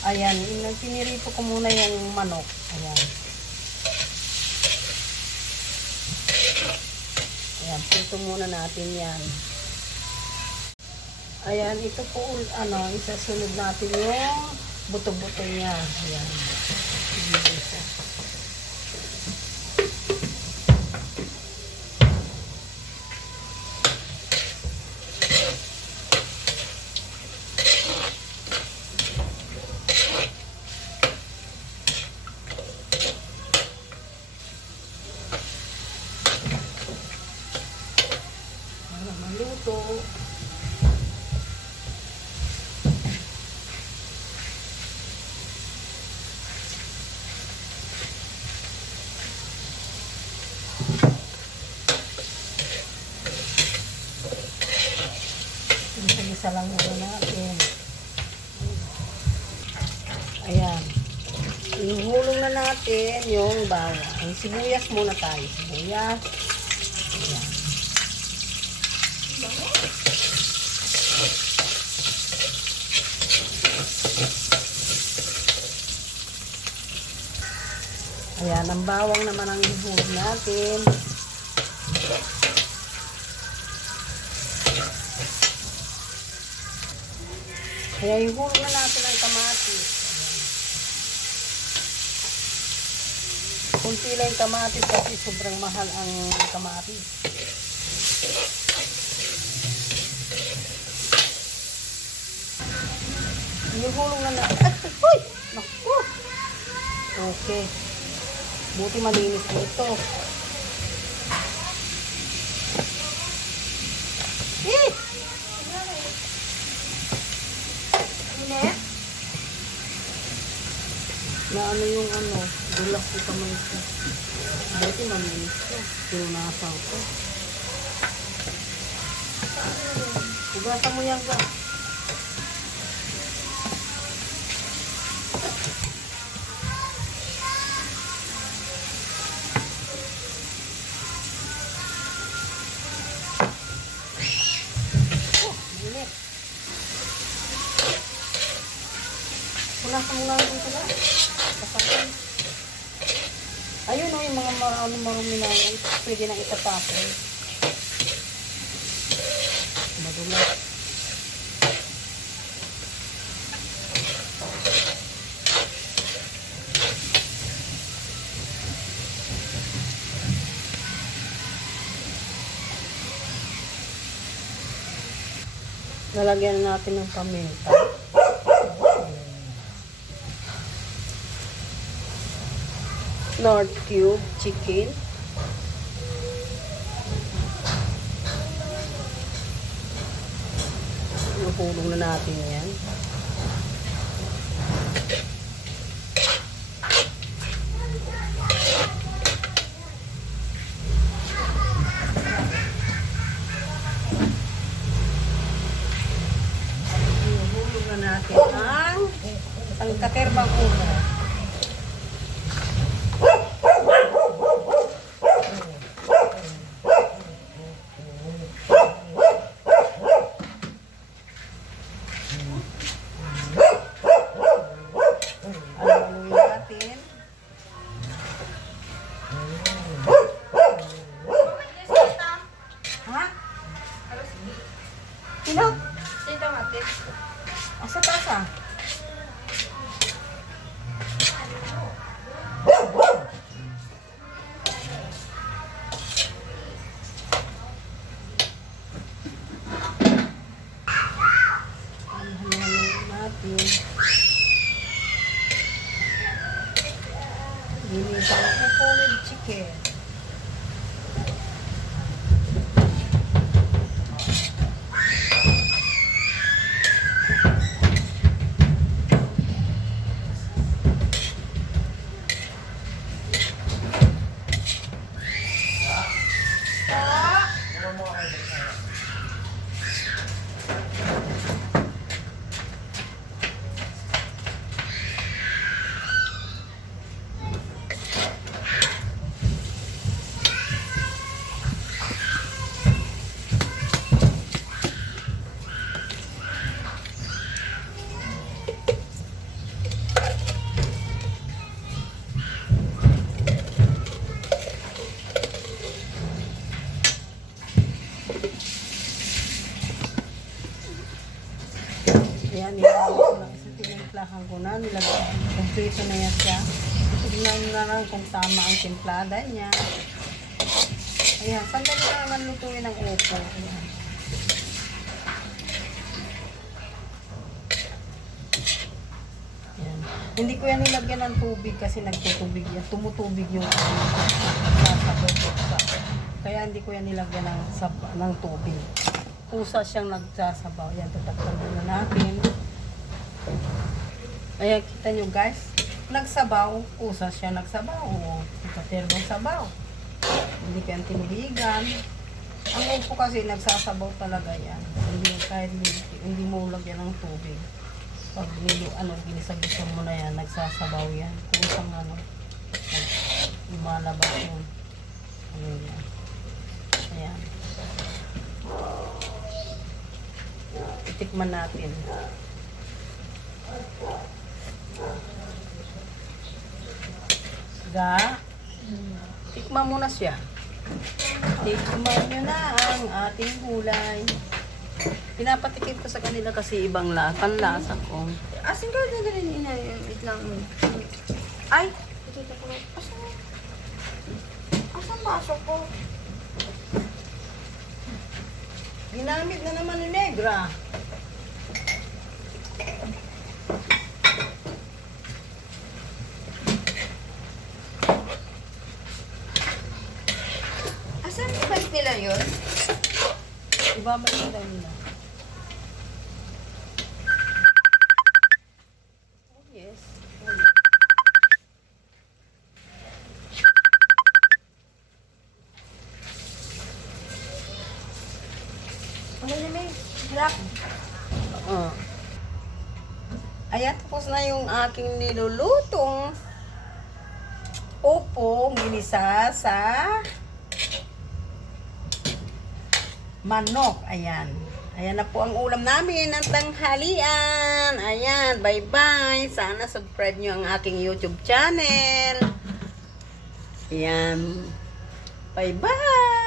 Ayan, pinirito ko muna yung manok. Ayan. Ayan, prito muna natin yan. Ayan, ito po, isasunod natin yung buto-buto niya. Ayan. Isa. Para maluto. Isa lang muna natin. Ayan. Ihulong na natin yung bawang. Ang sibuyas muna tayo. Sibuyas. Ayan. Ayan, ang bawang naman ang ihulong natin. Kaya ihulog na natin ang kamatis. Kunti lang yung kamatis kasi sobrang mahal ang kamatis. Ihulog na natin. Uy! Naku! Okay. Buti malinis na ito. Na ano yung gulak ko kamay ko. Buti malinis ko. Pinunasan ko. Hugasan mo yan ka. Oh, mainit. Hugasan mo lang dito na. Ayun yung mga marumi na pwede nang itatapon. Madulas. Lalagyan natin ng paminta. North Cube chicken. Ihulog na natin yan. Ihulog na natin ang katerbang ulo. Sino? Sino mati? Asa tasa? Natin. Ginisan ko with chicken. Ayan, nilagay ko lang. Isa tinimplahan ko na. Nilagay. Kompleto na yan siya. Tignan na lang kung tama ang timplada niya. Ayan, sandali lang ang lutuin ng upo. Ayan. Ayan. Hindi ko yan nilagyan ng tubig kasi nagtutubig yan. Tumutubig yung sasabot. Kaya hindi ko yan nilagyan ng tubig. Kusa siyang nagsasabaw. Ayan, tatakpan na natin. Ayan, kita nyo guys. Nagsabaw. Kusa siya nagsabaw. O, ikaterbong sabaw. Hindi kaya tinubigan. Ang upo kasi nagsasabaw talaga yan. Hindi, kahit hindi mo lagyan ng tubig. Pag ginisagisa mo na yan, nagsasabaw yan. Kusang lumalabas yung yan. Ayan. Itikman natin. Tikman mo na siya. Tikman nyo na ang ating gulay. Pinapatikip ko sa kanila kasi ibang panlasa ko. Asin ka na rin ina yun. Wait lang. Ay! Ito ko. Asan baso ko? Ginamit na naman ni Negra. Asan balik nila yun? Ibabalik daw nila. Oh, yes. Ano na may black? Ayan, tapos na yung aking nilulutong upo, ginisa sa manok. Ayan. Ayan na po ang ulam namin ng tanghalian. Ayan, bye-bye. Sana subscribe nyo ang aking YouTube channel. Ayan. Bye-bye.